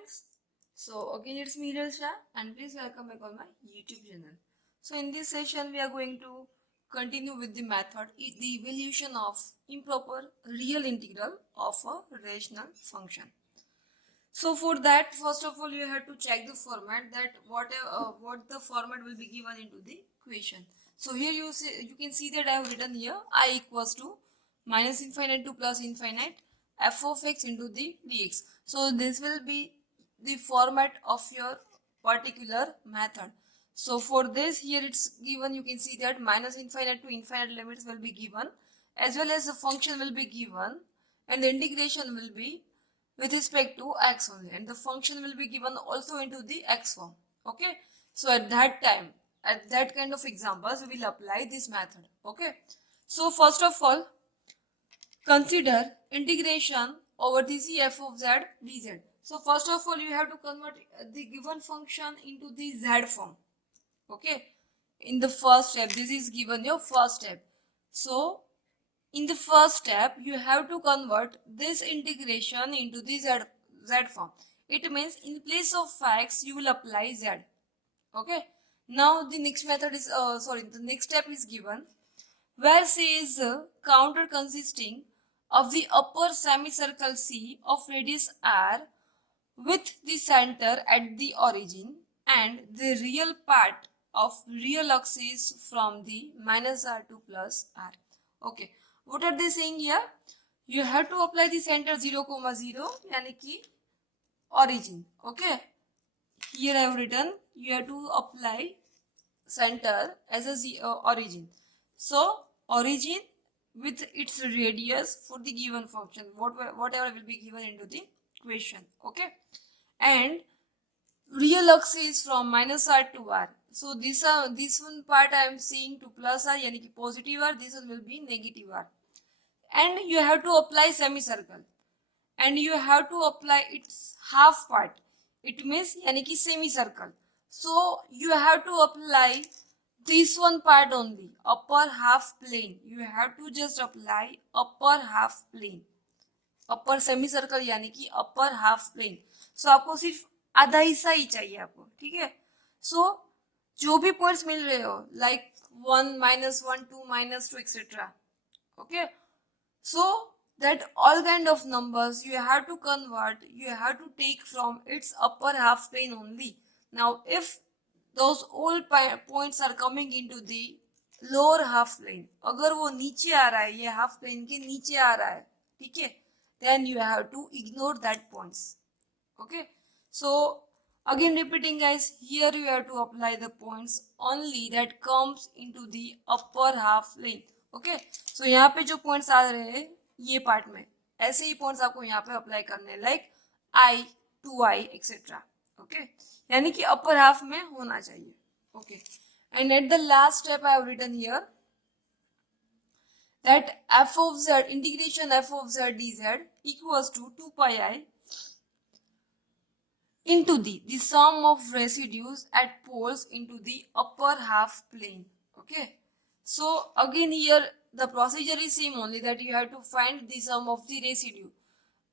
friends. So again it's me Shah and please welcome back on my YouTube channel. So in this session we are going to continue with the method the evaluation of improper real integral of a rational function. So for that, first of all you have to check the format that what the format will be given into the equation. So here you can see that I have written here I equals to minus infinite to plus infinite f of x into the dx. So this will be the format of your particular method. So for this here it's given, you can see that minus infinite to infinite limits will be given, as well as the function will be given, and the integration will be with respect to x only, and the function will be given also into the x form. Okay, so at that time, at that kind of examples we will apply this method. Okay, so first of all consider integration over the f of z dz. So first of all you have to convert the given function into the z form. Okay, in the first step, this is given your first step. So in the first step you have to convert this integration into the z form. It means in place of x you will apply z. Okay, now the next method is the next step is given, where C is a counter consisting of the upper semicircle C of radius r with the center at the origin and the real part of real axis from the minus r to plus r. Okay, what are they saying here? You have to apply the center 0, 0 यानी कि origin. Okay, here I have written you have to apply center as a origin. So origin with its radius for the given function, whatever will be given into the equation. Okay, and real axis from minus r to r. So this one part I am seeing to plus r, yani ki positive r, this one will be negative r. And you have to apply semicircle, and you have to apply its half part. It means yani ki semicircle. So you have to apply this one part only, upper half plane. You have to just apply upper half plane, upper semi circle यानी कि upper half plane. सो आपको सिर्फ आधा हिस्सा ही चाहिए आपको. ठीक है, सो जो भी पॉइंट्स मिल रहे हो like 1, -1, 2, -2 etcetera. Okay, so that all kind of numbers you have to convert, you have to take from its upper half plane only. Now if those all points are coming into the lower half plane, अगर वो नीचे आ रहा है, ये half plane के नीचे आ रहा है, ठीक है, then you have to ignore that points. Okay, so again repeating guys, here you have to apply the points only that comes into the upper half plane. Okay, so यहाँ पे जो points आ रहे हैं ये पार्ट में, ऐसे ही points आपको यहाँ पे अप्लाई करने, like I, 2i etcetera. Okay, यानी कि अपर हाफ में होना चाहिए. Okay, and at the last step I have written here that f of z, integration f of z dz equals to 2 pi I into the sum of residues at poles into the upper half plane. Okay, so again here the procedure is same, only that you have to find the sum of the residue.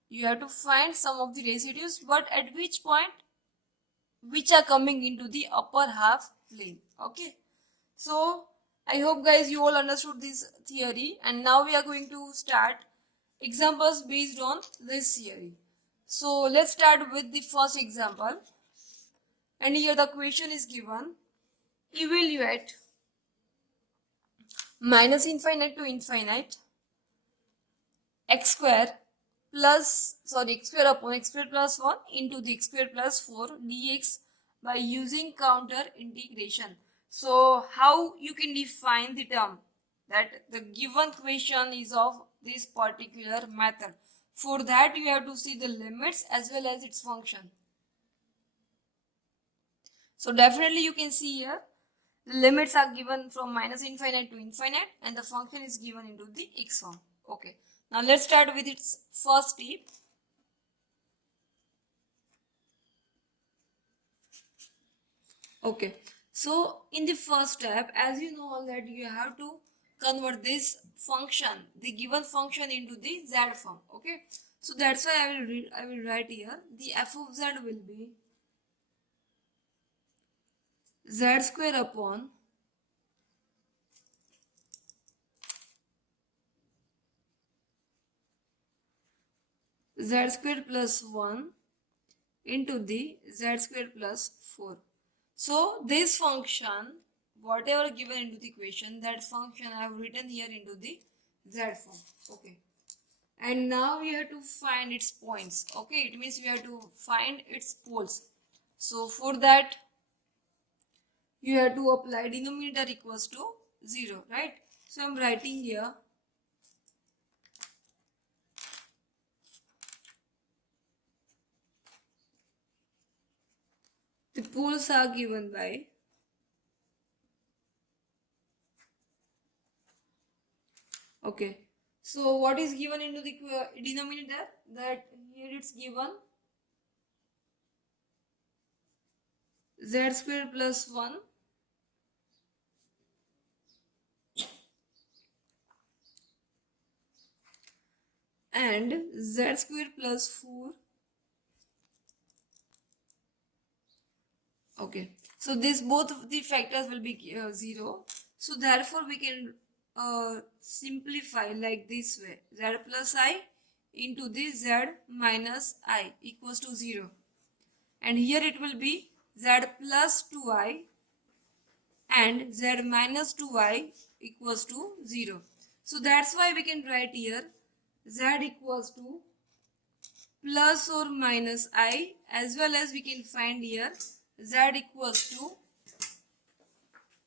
You have to find sum of the residues, but at which point, which are coming into the upper half plane. Okay, so I hope guys you all understood this theory, and now we are going to start examples based on this theory. So let's start with the first example, and here the question is given, evaluate minus infinite to infinite x square upon x square plus 1 into the x square plus 4 dx by using counter integration. So how you can define the term that the given question is of this particular method? For that you have to see the limits as well as its function. So definitely you can see here the limits are given from minus infinite to infinite, and the function is given into the x form. Okay, now let's start with its first step. Okay, so in the first step, as you know that you have to convert this function, the given function, into the z form. Okay, So that's why I will write here the f of z will be z square upon z square plus 1 into the z square plus 4. So this function, whatever given into the equation, that function I have written here into the z form. Okay. And now we have to find its points. Okay, it means we have to find its poles. So for that, you have to apply denominator equals to 0, right? So I'm writing here the poles are given by okay. So what is given into the denominator? That here it's given z square plus 1 and z square plus 4. Okay, so this both of the factors will be 0. So therefore we can simplify like this way: z plus I into the z minus I equals to 0, and here it will be z plus 2I and z minus 2I equals to 0. So that's why we can write here z equals to plus or minus I, as well as we can find here z equals to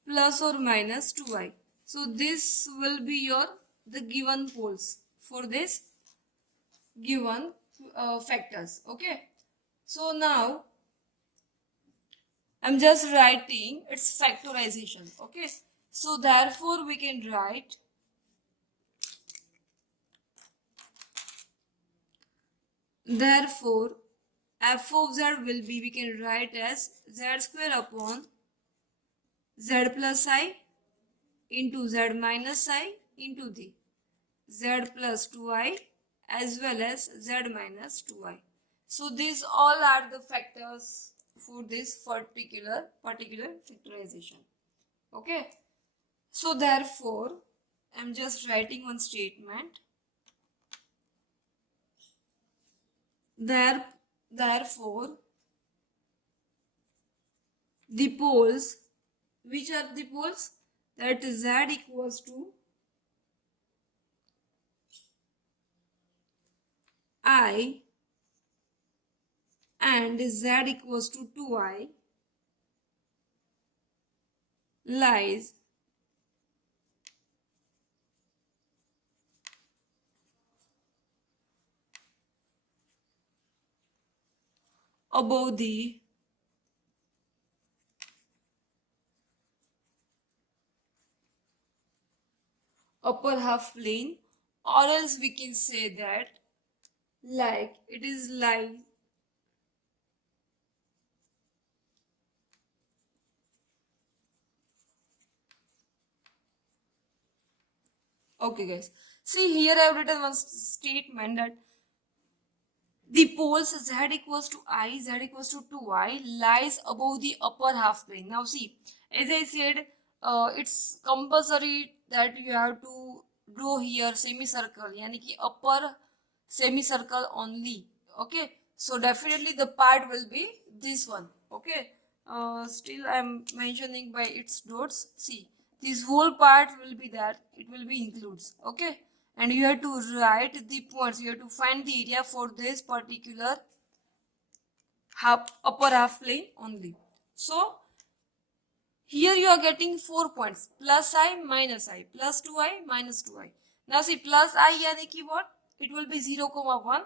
plus or minus 2I. So this will be your the given poles for this given factors. Okay. So now I'm just writing its factorization. Okay. So therefore we can write therefore f of z will be, we can write as z square upon z plus I into z minus I into the z plus 2I as well as z minus 2I. So these all are the factors for this particular factorization. Okay. So therefore, I'm just writing one statement. Therefore, the poles, which are the poles? That z equals to I and z equals to 2I lies above the upper half plane, or else we can say that like it is like okay guys, see here I have written one statement that the poles z equals to I, z equals to 2I lies above the upper half plane. Now see, as I said, it's compulsory that you have to draw here semicircle, yani ki upper semicircle only. Okay, so definitely the part will be this one. Okay, still I'm mentioning by its dots. See, this whole part will be that it will be includes. Okay, and you have to write the points, you have to find the area for this particular upper half plane only. So here you are getting 4 points, plus I minus I, plus 2I minus 2I. Now see, plus I yani ki what? It will be 0 comma 1.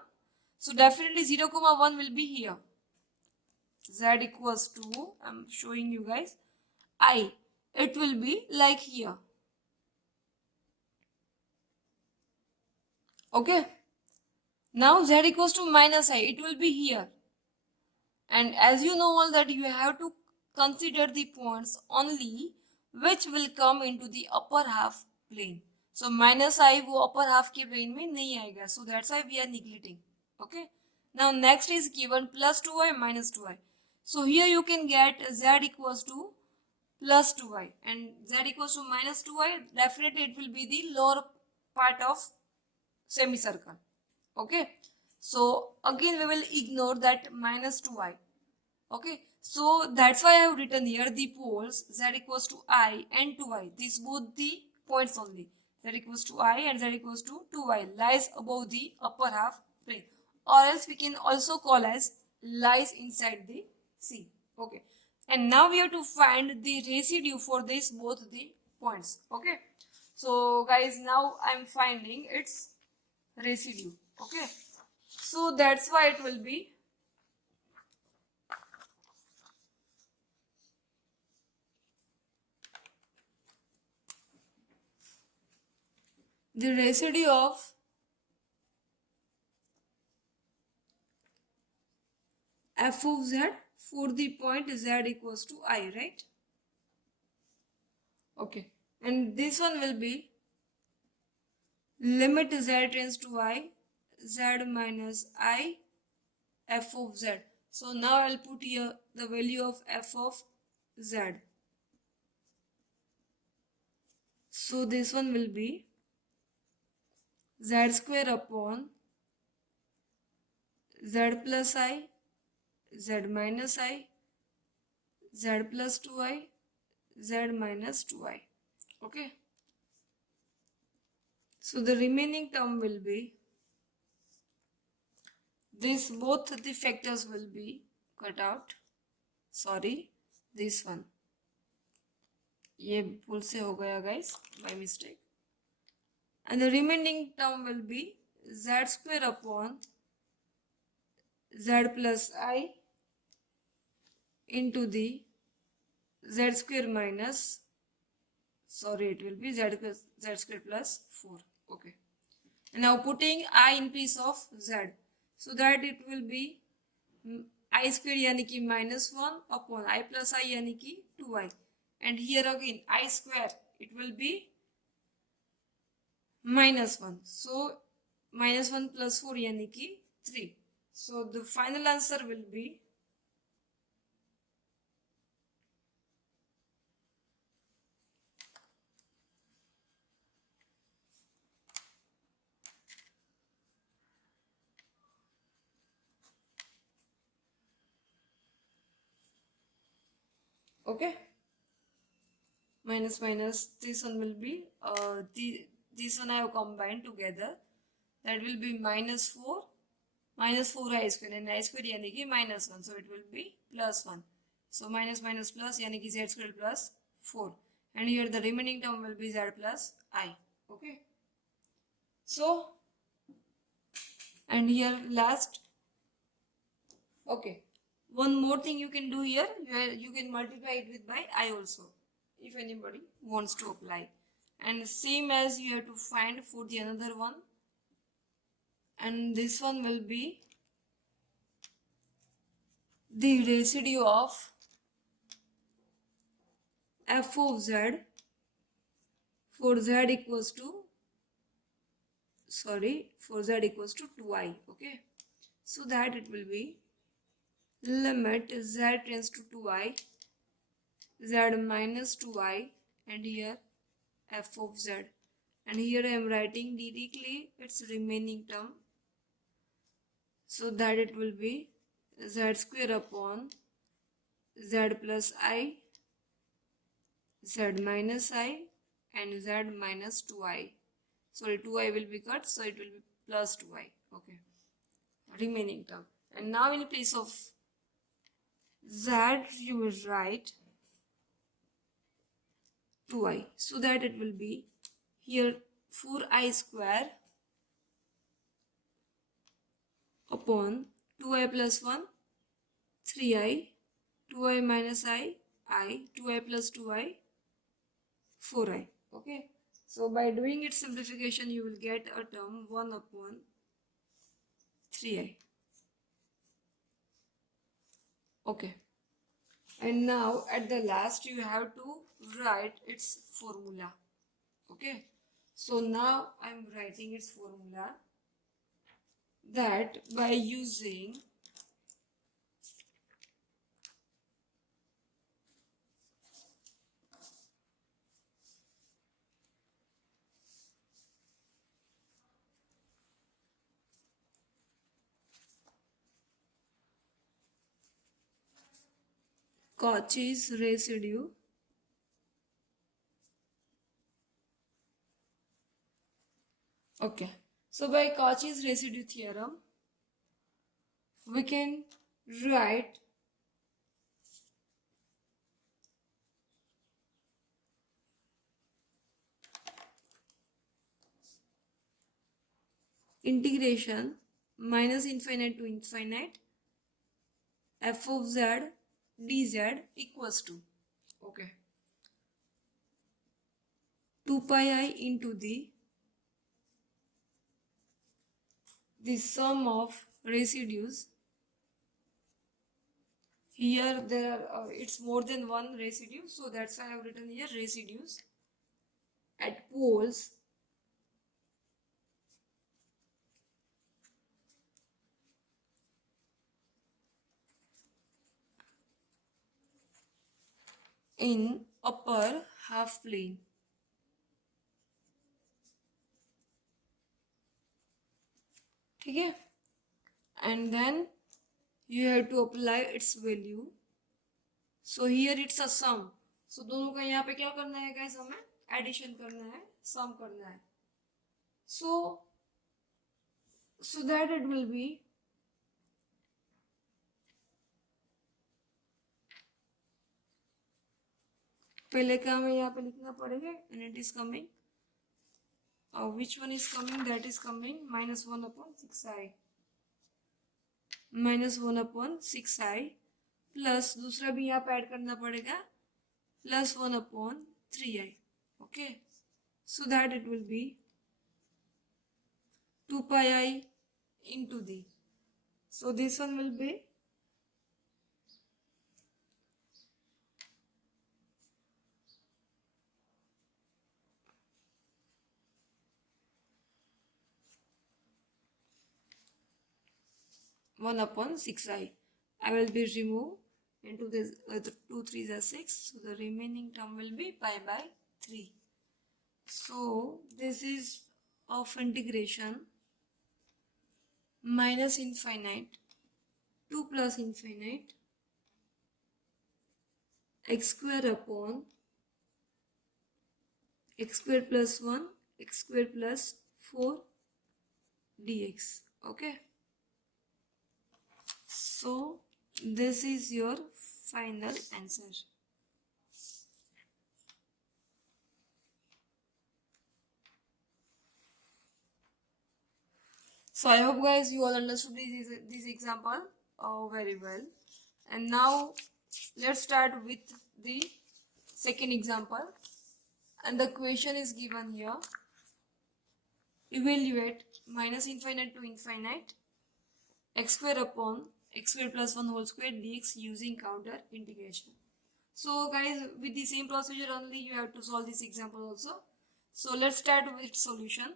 So definitely 0 comma 1 will be here. Z equals to, I'm showing you guys, I, it will be like here. Okay. Now z equals to minus I, it will be here. And as you know all that you have to consider the points only which will come into the upper half plane. So minus I वो upper half के plane में नहीं आएगा. So that's why we are neglecting. Okay. Now next is given plus 2y minus 2y. So here you can get z equals to plus 2y and z equals to minus 2y. Definitely it will be the lower part of semicircle. Okay. So again we will ignore that minus 2y. Okay. So that's why I have written here the poles z equals to I and 2y. These both the points only. Z equals to I and z equals to 2y lies above the upper half plane, or else we can also call as lies inside the C. Okay. And now we have to find the residue for this both the points. Okay. So guys, now I'm finding its residue. Okay. So that's why it will be the residue of f of z for the point z equals to I, right? Okay. And this one will be limit z tends to I, z minus I, f of z. So now I'll put here the value of f of z. So this one will be z square upon z plus I, z minus I, z plus 2I, z minus 2I. Okay. So the remaining term will be this, both the factors will be cut out. Sorry, this one. ये भूल से हो गया guys, by mistake. And the remaining term will be z square upon z plus I into the z square minus, sorry, it will be z square plus 4. Okay. And now putting I in place of z, so that it will be I square यानी कि -1 upon I plus I यानी कि 2I. And here again I square, it will be -1. So -1 plus 4 यानी कि 3. So the final answer will be okay. Minus minus, this one will be this one I have combined together. That will be -4 I square, and I square यानी कि -1, so it will be +1. So minus minus plus यानी कि z square plus 4, and here the remaining term will be z plus I. Okay. So and here last. Okay. One more thing you can do here, you can multiply it with by I also, if anybody wants to apply. And same as you have to find for the another one. And this one will be the residue of f of z for z equals to, for z equals to 2I. Okay. So that it will be limit z tends to 2I, z minus 2I, and here f of z, and here I am writing directly its remaining term, so that it will be z square upon z plus I, z minus I, and z minus 2I. Sorry, 2I will be cut, so it will be plus 2I. Okay, remaining term. And now in place of z you will write 2I, so that it will be here 4I square upon 2I plus 1, 3I, 2I minus I, 2I plus 2I, 4I. Okay. So by doing its simplification, you will get a term 1 upon 3I. Okay. And now at the last you have to write its formula. Okay. So now I am writing its formula. that by using Cauchy's residue, okay, so by Cauchy's residue theorem we can write integration minus infinite to infinite f of z dz equals to, okay, 2 pi I into the sum of residues. Here there are, it's more than one residue, so that's why I have written here residues at poles in upper half plane. Okay, and then you have to apply its value. So here it's a sum. So दोनों का यहाँ पे क्या करना है guys, हमें addition करना है, सम करना है. So that it will be पहले का हमें यहाँ पे लिखना पड़ेगा and it is coming, which one is coming, that is coming minus 1 upon 6i, minus 1 upon 6i plus दूसरा भी यहाँ पे ऐड करना पड़ेगा plus 1 upon 3i. okay, so that it will be 2 pi I into the, so this one will be 1 upon 6i. I will be remove into this 2 3s are 6, so the remaining term will be pi by 3. So this is of integration minus infinite to plus infinite x square upon x square plus 1 x square plus 4 dx. okay, so this is your final answer. So I hope guys you all understood this example very well. And now let's start with the second example. And the question is given here. Evaluate minus infinite to infinite x square upon x square plus 1 whole square dx using counter integration. So guys, with the same procedure only you have to solve this example also. So let's start with solution.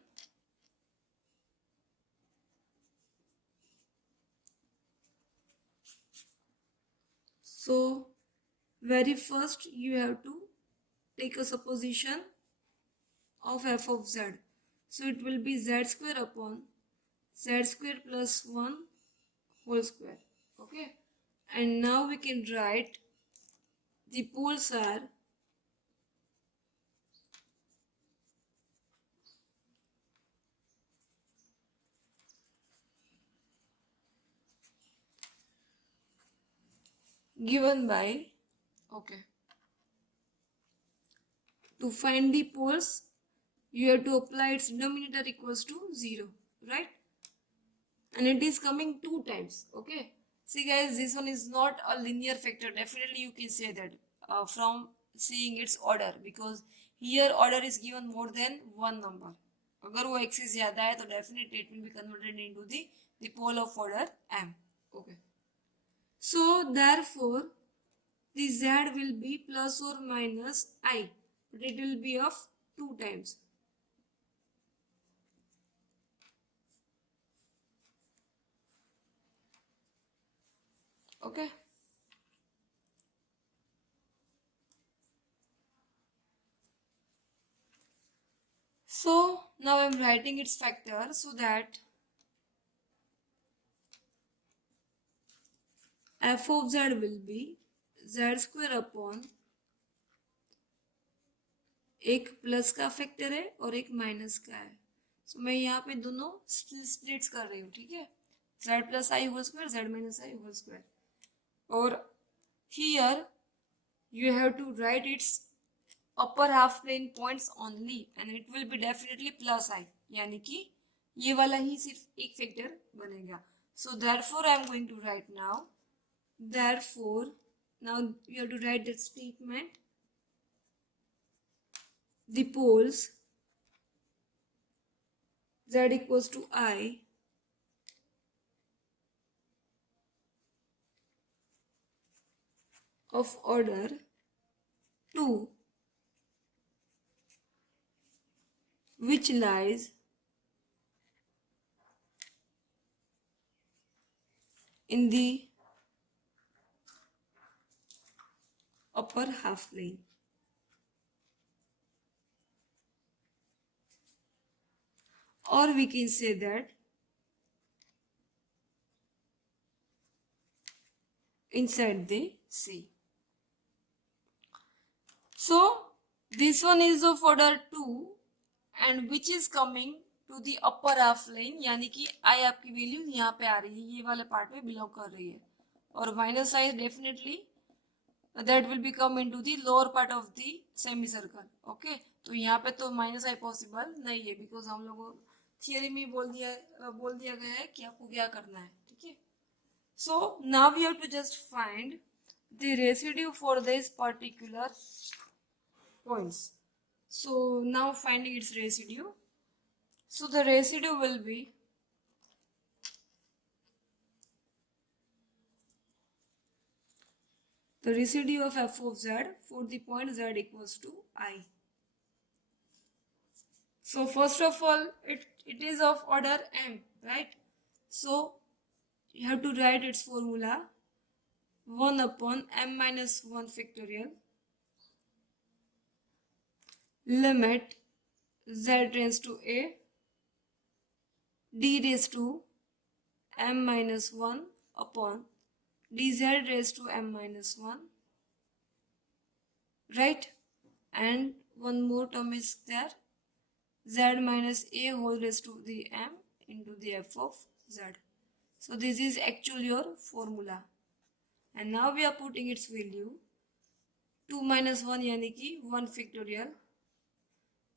So very first you have to take a supposition of f of z. So it will be z square upon z square plus 1 whole square. Okay, and now we can write the poles are given by, okay, to find the poles you have to apply its denominator equals to 0, right? And it is coming 2 times. okay, see guys, this one is not a linear factor. Definitely you can say that from seeing its order, because here order is given more than one number. अगर वो x से ज़्यादा है तो definitely it will be converted into the pole of order m. okay, so therefore the z will be plus or minus I, but it will be of 2 times. Okay. So now I'm writing its factor so that f of z will be z square upon एक plus का factor है और एक minus का है. सो मैं यहाँ पे दोनों स्प्लिट्स कर रही हूँ. ठीक है, z plus i whole square, z minus I whole square. और here you have to write its upper half plane points only and it will be definitely plus I, यानी कि ये वाला ही सिर्फ एक फैक्टर बनेगा. So therefore I am going to write now. Therefore now you have to write that statement. The poles z equals to I of order 2 which lies in the upper half plane. Or we can say that inside the C. So this one is of order 2 and which is coming to the upper half plane, यानी कि I आपकी value यहाँ पे आ रही है, ये वाले part में बिलोंग कर रही है. और minus I definitely that will become into the lower part of the semicircle. Okay, तो यहाँ पे तो माइनस आई पॉसिबल नहीं है बिकॉज हम लोगों थियरी में बोल दिया गया है कि आपको क्या करना है. ठीक है, so now we have to just find the residue for this particular points. So now finding its residue. So the residue will be the residue of f of z for the point z equals to I. So first of all, it is of order m, right? So you have to write its formula 1 upon m minus 1 factorial limit z tends to a d raised to m minus 1 upon dz raised to m minus 1, right? And one more term is there, z minus a whole raised to the m into the f of z. So this is actually your formula. And now we are putting its value 2 minus 1 यानी कि 1 factorial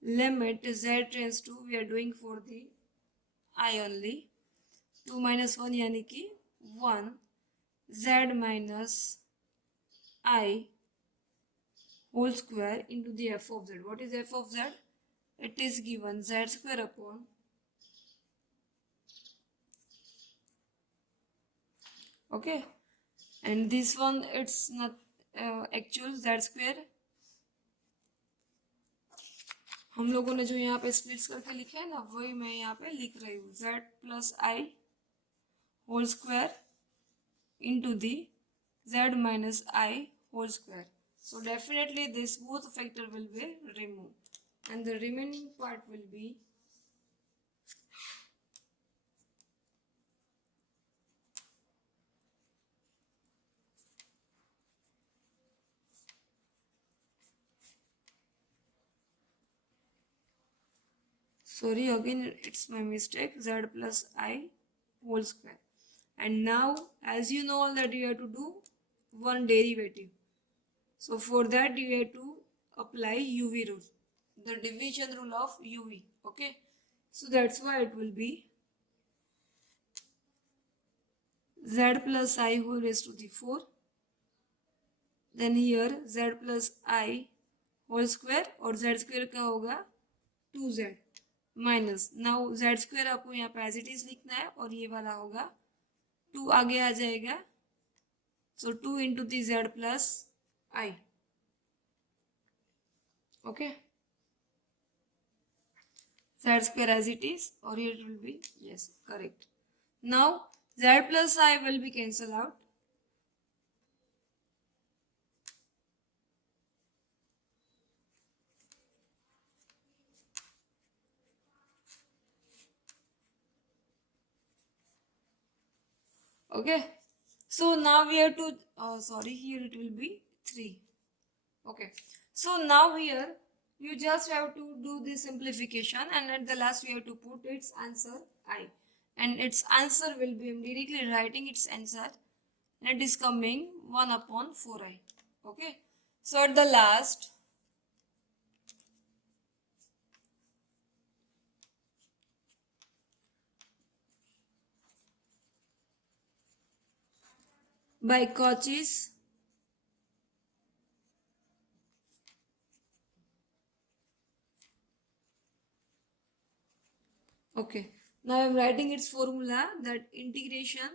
limit z tends to, we are doing for the I only, 2 minus 1 यानी कि 1 z minus I whole square into the f of z. What is f of z? It is given z square upon okay, and this one it's not actual z square. हम लोगों ने जो यहाँ पे splits करके लिखा है ना वही मैं यहाँ पे लिख रही हूँ, z plus i whole square into the z minus I whole square. So definitely this both factor will be removed and the remaining part will be sorry again it's my mistake, z plus I whole square. And now as you know that you have to do one derivative. So for that you have to apply UV rule, the division rule of UV. Okay, so that's why it will be z plus I whole raised to the 4, then here z plus I whole square और z square का होगा 2z minus, now z square आपको यहाँ पे as it is लिखना है और ये वाला होगा 2 आगे आ जाएगा. So 2 into the z plus I. Okay, z square as it is or here it will be yes correct. Now z plus I will be cancelled out. Okay. So now we have to, sorry, here it will be 3. Okay. So now here you just have to do the simplification, and at the last we have to put its answer I. And its answer will be, I'm directly writing its answer, and it is coming 1 upon 4i. Okay. So at the last, by Cauchy's, okay. Now I'm writing its formula, that integration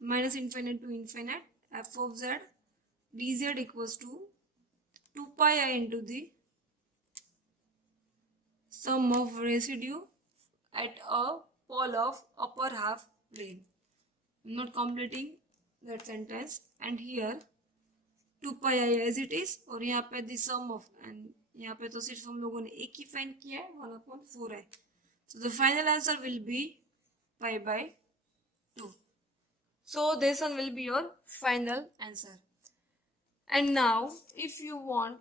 minus infinite to infinite f of z dz equals to 2 pi I into the sum of residue at a pole of upper half plane. I'm not completing that sentence, and here 2 pi I as it is, और यहाँ पे the sum of, and यहाँ पे तो सिर्फ हम लोगों ने एक ही फाइंड किया है 1 upon 4i. So the final answer will be pi by 2. So this one will be your final answer. And now if you want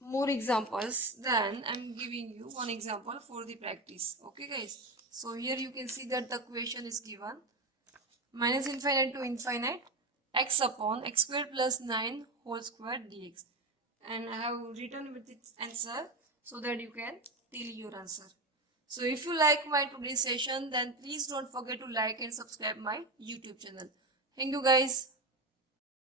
more examples, then I'm giving you one example for the practice. Okay guys, so here you can see that the question is given minus infinite to infinite x upon x squared plus 9 whole square dx, and I have written with its answer so that you can tell your answer. So if you like my today's session, then please don't forget to like and subscribe my YouTube channel. Thank you guys.